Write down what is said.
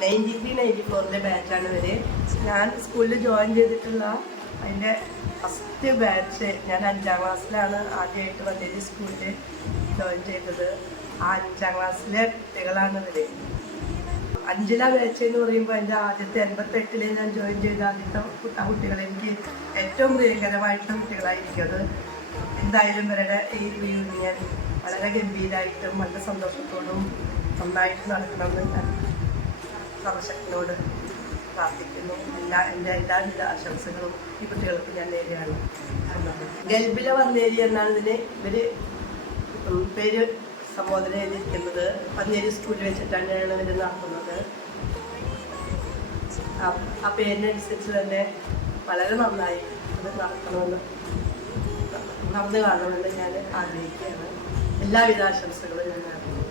93-94 ബാച്ചാണ് ഇവര്. ഞാൻ സ്കൂളിൽ ജോയിൻ ചെയ്തിട്ടുള്ള അതിൻ്റെ ഫസ്റ്റ് ബാച്ച് ഞാൻ 5ാം ക്ലാസ്സിലാണ് ആദ്യമായിട്ട് മഞ്ചേരി സ്കൂളിൽ ജോയിൻ ചെയ്തത്. ആ 5ാം ക്ലാസ്സിലെ കുട്ടികളാണ് ഇവര്. 5ാം ബാച്ച് എന്ന് പറയുമ്പോൾ എൻ്റെ ആദ്യത്തെ 88-ൽ ഞാൻ ജോയിൻ ചെയ്ത ആദ്യത്തെ കുട്ടികൾ എനിക്ക് ഏറ്റവും പ്രിയങ്കരമായിട്ടുള്ള കുട്ടികളായിരിക്കും. അത് എന്തായാലും ഇവരുടെ ഈ റിയൂണിയൻ വളരെ ഗംഭീരമായിട്ടും വളരെ സന്തോഷത്തോടും നന്നായിട്ട് നടക്കണമെന്ന് ഞാൻ സർവശക്തിയോട് പ്രാർത്ഥിക്കുന്നു. എൻ്റെ എല്ലാവിധ ആശംസകളും ഈ കുട്ടികൾക്ക് ഞാൻ നേരെയാണ്. ഗൽബില വന്നേരി എന്നാണ് ഇവര് പേര് സംബോധന ചെയ്തിരിക്കുന്നത്. പന്നേരി സ്കൂളിൽ വെച്ചിട്ടാണ് ഇവർ നടത്തുന്നത്. ആ പേരിനനുസരിച്ച് തന്നെ വളരെ നന്നായി അത് നടത്തണമെന്ന് നടന്നു കാണണമെന്ന് ഞാൻ ആഗ്രഹിക്കുകയാണ്. എല്ലാവിധ ആശംസകളും ഞാൻ നേരുന്നു.